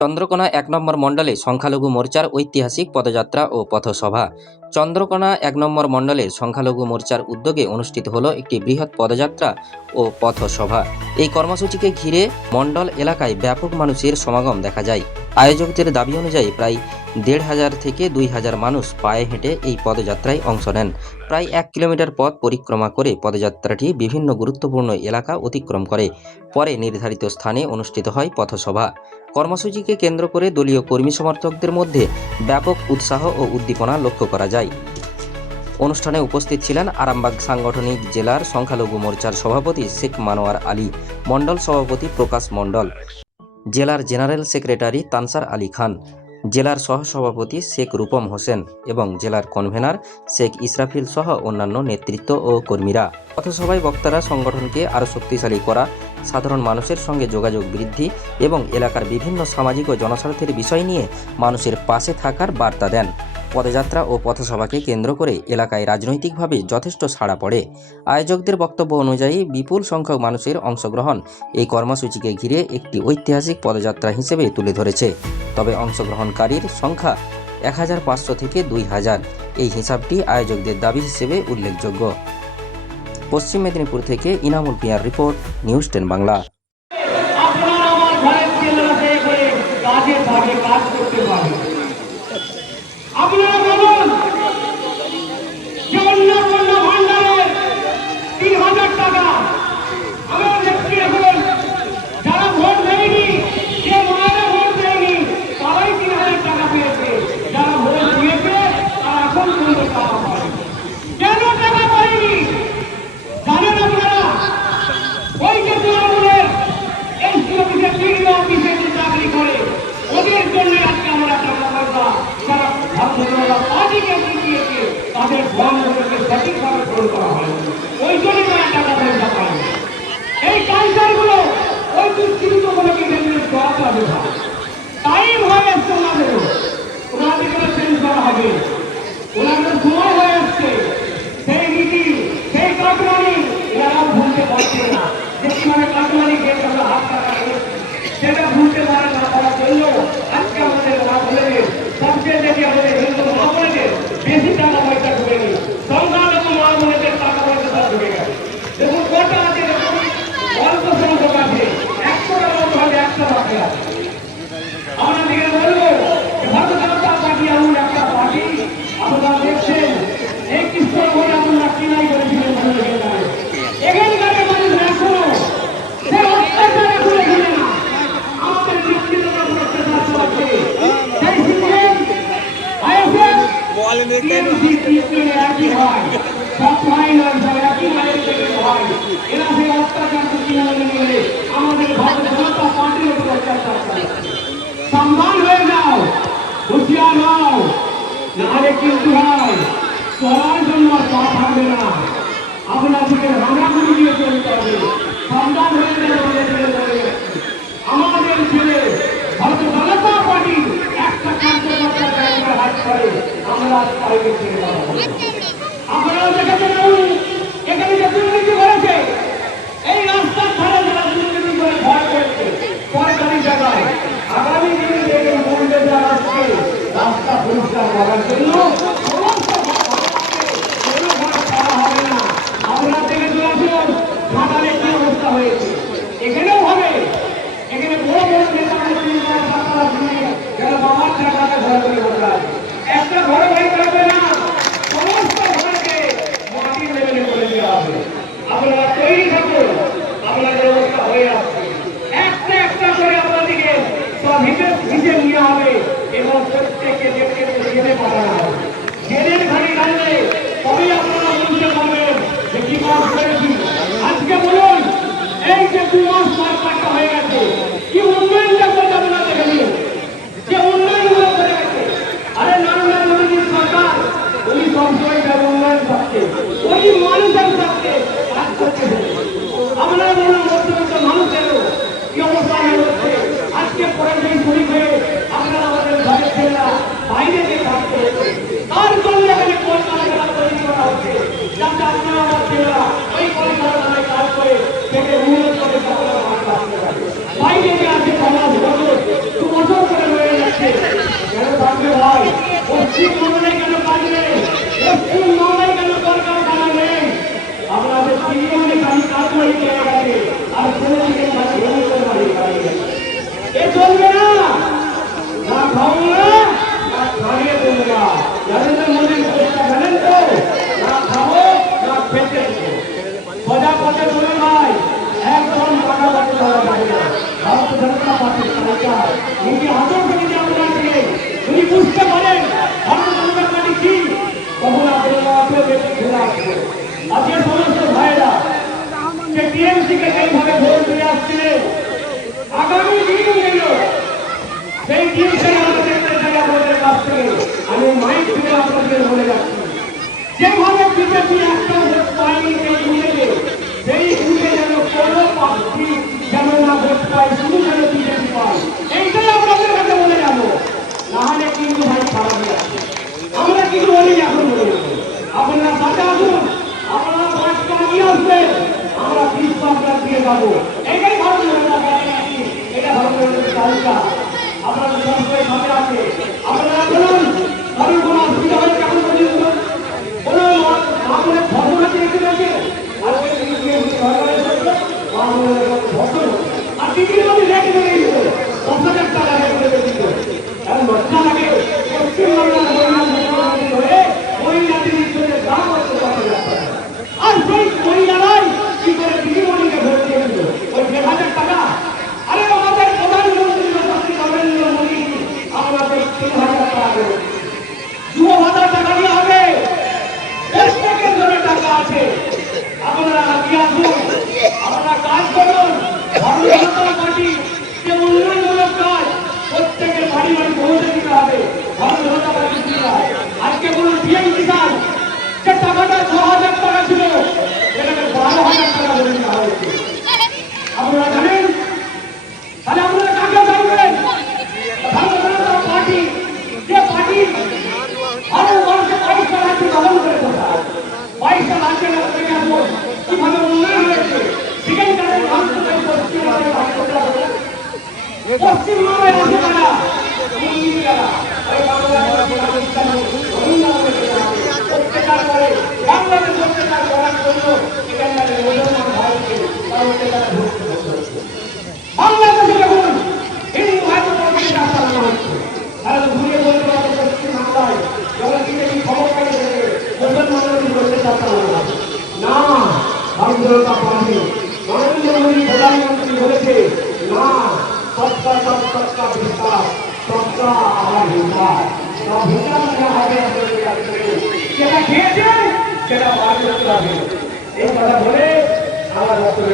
চন্দ্রকোনা ১ নম্বর মণ্ডলে সংখ্যালঘু মোর্চার ঐতিহাসিক পদযাত্রা ও পথসভা। চন্দ্রকোনা ১ নম্বর মণ্ডলে সংখ্যালঘু মোর্চার উদ্যোগে অনুষ্ঠিত হলো একটি বৃহৎ পদযাত্রা ও পথসভা। এই কর্মসূচিকে ঘিরে মণ্ডল এলাকায় ব্যাপক মানুষের সমাগম দেখা যায়। আয়োজকদের দাবি অনুযায়ী প্রায় ১,৫০০ থেকে ২,০০০ মানুষ পায়ে হেঁটে এই পদযাত্রায় অংশ নেন। প্রায় ১ কিলোমিটার পথ পরিক্রমা করে পদযাত্রাটি বিভিন্ন গুরুত্বপূর্ণ এলাকা অতিক্রম করে। পরে নির্ধারিত স্থানে অনুষ্ঠিত হয় পথসভা। কর্মসূচিকে কেন্দ্র করে দলীয় কর্মী সমর্থকদের মধ্যে ব্যাপক উৎসাহ ও উদ্দীপনা লক্ষ্য করা যায়। অনুষ্ঠানে উপস্থিত ছিলেন আরামবাগ সাংগঠনিক জেলার সংখ্যালঘু মোর্চার সভাপতি শেখ মানোয়ার আলী, মণ্ডল সভাপতি প্রকাশ মণ্ডল, জেলার জেনারেল সেক্রেটারি তানসার আলী খান, জেলার সহসভাপতি শেখ রূপম হোসেন এবং জেলার কনভেনার শেখ ইসরাফিল সহ অন্যান্য নেতৃত্ব ও কর্মীরা। পথসভায় বক্তারা সংগঠনকে আরও শক্তিশালী করা, সাধারণ মানুষের সঙ্গে যোগাযোগ বৃদ্ধি এবং এলাকার বিভিন্ন সামাজিক ও জনস্বার্থের বিষয় নিয়ে মানুষের পাশে থাকার বার্তা দেন। পদযাত্রা ও পথসভাকে কেন্দ্র করে এলাকায় রাজনৈতিকভাবে যথেষ্ট সাড়া পড়ে। আয়োজকদের বক্তব্য অনুযায়ী বিপুল সংখ্যক মানুষের অংশগ্রহণ এই কর্মসূচিকে ঘিরে একটি ঐতিহাসিক পদযাত্রা হিসেবে তুলে ধরেছে। তবে অংশগ্রহণকারীর সংখ্যা ১,৫০০ থেকে ২,০০০, এই হিসাবটি আয়োজকদের দাবি হিসেবে উল্লেখযোগ্য। পশ্চিম মেদিনীপুর থেকে ইনামুল পিয়ার রিপোর্ট, নিউজ 10 বাংলা। আপনারা বলুন যে অন্য ভান্ডারের ৩,০০০ টাকা আমরা দেখছি এখন যারা ভোট দেয়নি, যে মায়েরা ভোট দেয়নি তারাই ৩,০০০ টাকা পেয়েছে, যারা ভোট দিয়েছে তারা এখন পর্যন্ত টাকা পায়। কেন টাকা পায়নি জানেন আপনারা? ওই যে তৃণমূলের এসপি অফিসে ডিগ্রি অফিসে যে চাকরি করে ওদের জন্য আজকে আমরা টাকা পয়সা যারা পার্টিকে দিয়েছে তাদের ধর্মগুলোকে সঠিকভাবে গ্রহণ করা হয়, ওই জন্য তারা টাকা পয়সা পায়। এই কালচারগুলো ওই দুষ্কৃতগুলোকে দেখলে করাতে হবে, তাই ভয় আসছে ওনাদেরও, ওনাদেরকে চেঞ্জ করা হবে। ওনাদের সময় হয়ে আসছে, সেই নীতি সেই কাটমানি এরা ভুলতে পারছে না। যে কিভাবে কাটমানি খেয়ে আমরা হাত টাকা সেটা ভুলতে পারে না করার জন্য আজকে আমাদের মা বোনেদের সবচেয়ে বেশি আমাদের হিন্দু মা বোনেদের বেশি টাকা পয়সা ঢুকে নি, সংখ্যালঘু মা বোনেদের টাকা পয়সা সব ঢুকে গেছে। দেখুন কটা আছে, দেখুন অল্প সংখ্যক আছে, ১০০টার মতো হবে, ১০০ টাকা আছে। আমরা দিকে বলবো ভারতীয় জনতা পার্টি এমন একটা পার্টি, আপনারা দেখছেন এই কৃষ্ণ ভোট আপনারা কিনাই করেছিলেন, এখানকার মানুষ এখনো সে অত্যাচার এখনো ভুলে না। আমাদের নেতৃত্বরা অত্যাচার চলছে, সেই সিপিএম আইএসএফ টিএমসি টিএমসি একই হয়, সব ভাই নয়, সব একই মায়ের থেকে হয়। এরা সেই অত্যাচার কিনারে নিয়ে আমাদের ভারতীয় জনতা পার্টির উপর অত্যাচার করে। সাবধান হয়ে যাও, হুঁশিয়ার হও, নাহলে কিন্তু হয় চলার জন্য পা থাকবে না, আপনাদেরকে রাঙাগুলি দিয়ে চলতে হবে। সাবধান হয়ে যাবে। আমাদের ছেলে ভারতীয় জনতা পার্টি একটা কার্যকর্তার জায়গায় হাত করে আমরা পাইবে ছেড়ে দেওয়া। আপনারা দেখেছেন এখানে যে দুর্নীতি করেছে, এই রাস্তার ধারে যারা দুর্নীতি করে ভয় করেছে সরকারি জায়গায়, আগামী দিনে দেখে বলবে যারা আসছে রাস্তা পরিষ্কার করার জন্য সমস্ত কোনো ভয় করা হবে না। আপনারা দেখে চলেছেন ঘাটালে কি অবস্থা হয়েছে, এখানেও হবে। এখানে বড় বড় নেতা যারা বাবার টাকাতে ঘরে করে বসে আছে, একটা ঘরে বাড়ি করবে না, সমস্ত ঘরকে মাটির লেভেলে করে দেওয়া হবে। আপনারা তৈরি থাকুন, আপনাদের অবস্থা হয়ে আসছে। একটা একটা করে আপনাদেরকে সব হিসেব নিয়ে হবে এবং প্রত্যেককে দেখতে জেলে পাঠানো হবে। জেলের ঘাড়ি দাঁড়িয়ে তবেই আপনারা বুঝতে পারবেন যে কি কাজ করেছি। আজকে বলুন এই যে 2 মাস সরকারটা হয়ে গেছে, কি উন্নয়নটা করে আপনারা দেখে নিন, যে উন্নয়নগুলো করে গেছে। আরে নরেন্দ্র মোদীর সরকার উনি সবসময় তার উন্নয়ন করছে, ওই মানুষের সাথে কাজ করতে আপনারা বলুন মধ্যবিত্ত মানুষেরও কি অবস্থা হচ্ছে। আজকে পরে শরীর হয়ে আপনারা আমাদের ঘরের ছেলেরা বাইরে খাবো না, না খাইয়ে দেবো না। নরেন্দ্র মোদীর পোস্টটা জানেন তো? না খাবো না খেতে দেবো। সোজা পথে চলে ভাই, একদম টাকা পয়সা দেওয়া যাবে না। ভারতীয় জনতা পার্টির সরকার নিজে আদর্শ যদি আপনাকে যদি বুঝতে পারেন ভারতীয় জনতা পার্টি কি, তখন আপনার বেশি ঘুরে আসবে। আজকে সমস্ত ভাইরা যে টিএমসিকে যেইভাবে ভোট দিয়ে আসছিলেন, আগামী দিনগুলো সেই টিএমসি আমাদের দেখতে চাই আপনাদের কাছ থেকে। আমি মাইক থেকে আপনাদের বলে যাচ্ছি, যেভাবে বিজেপি একটা ভোট পায়নি সেই বুঝেছে, সেই বুঝে যেন কোনো প্রার্থী যেন না ভোট পায়, শুধু যেন বিজেপি পায়, এইটাই আপনাদের কাছে বলে যাবো। নাহলে কিন্তু ভাই খারাপ হয়ে যাচ্ছে। আমরা কিন্তু বলি এখন বলি আপনারা সাথে আসুন, আপনারা 5 টাকা নিয়ে আসবেন, আমরা 20 টাকা দিয়ে যাবো। এইটাই ভারতীয় জনতা পার্টি, এটা ভারতীয় জনতা তালিকা। আপনারা সবসময় সাথে আছে, আপনারা বলুন কারণ কোনো অসুবিধা হলে কেমন পর্যন্ত কোনো মামলের ঘটনা দেখতে গেছে আজকে সরকারের সঙ্গে মামলের ঘটনা আর দিদির মধ্যে রেখে দিয়ে দিল 10,000 টাকা রেখে দিয়ে দিল। এখন লজ্জা লাগে পশ্চিমবাংলার মহিলা ধরে মহিলাদের ইজ্জতের দাম হচ্ছে 10,000 টাকা। আর সেই মহিলারাই কি করে দিদিমণিকে ভোট দিয়ে দিল ওই 1,000 টাকা। আরে আমাদের প্রধানমন্ত্রী নরেন্দ্র মোদী আমাদের 3,000 টাকা দেবে, যুব ভাতার টাকা দিয়ে হবে, প্রত্যেকের জন্য টাকা আছে। আপনারা দিয়ে আসুন, আপনারা কাজ করুন। ভারতীয় জনতা পার্টি যে উন্নয়নমূলক কাজ প্রত্যেকের বাড়ি বাড়ি পৌঁছে দিতে হবে। ভারতীয় জনতা পার্টি আজকে বলুন পিএম কিষাণ যে টাকাটা 6,000 টাকা ছিল সেটাকে 12,000 টাকা করে দেওয়া হয়েছে। আপনারা জানেন? তাহলে আপনারা কাকে চাইবেন? ভারতীয় জনতা পার্টি যে পার্টি আরো মানুষের 22টা রাজ্য দখল করে বসা, 22টা রাজ্যের মধ্যে কেমন কিভাবে উন্নয়ন হয়েছে সেখানকার পশ্চিমবঙ্গের পশ্চিমবাংলায় আসে তারা ইংরেজরা ওই অত্যাচার করে বাংলাদেশ অত্যাচার করার জন্য এখানকার মুসলমান ভাইকে তার অত্যাচার ভুগতে হচ্ছে। বাংলাদেশে যখন হিন্দু ভাইকে পক্ষে রাস্তা আনা হচ্ছে, তাহলে ঘুরে বলতে পারবে পশ্চিমবাংলায় যখন বিজেপি খবর পেয়ে দেবে মুসলমানদের অত্যাচার চালানো হবে না। ভারতীয় জনতা পার্টি নরেন্দ্র মোদী প্রধানমন্ত্রী বলেছে না, সবকা সব সবকা বিকাশ, সবকা আমার হিসাব, সব হিসাব দেওয়া হবে। যেটা খেয়েছেন সেটা বাড়ি করতে হবে। এই কথা বলে আমার বক্তব্য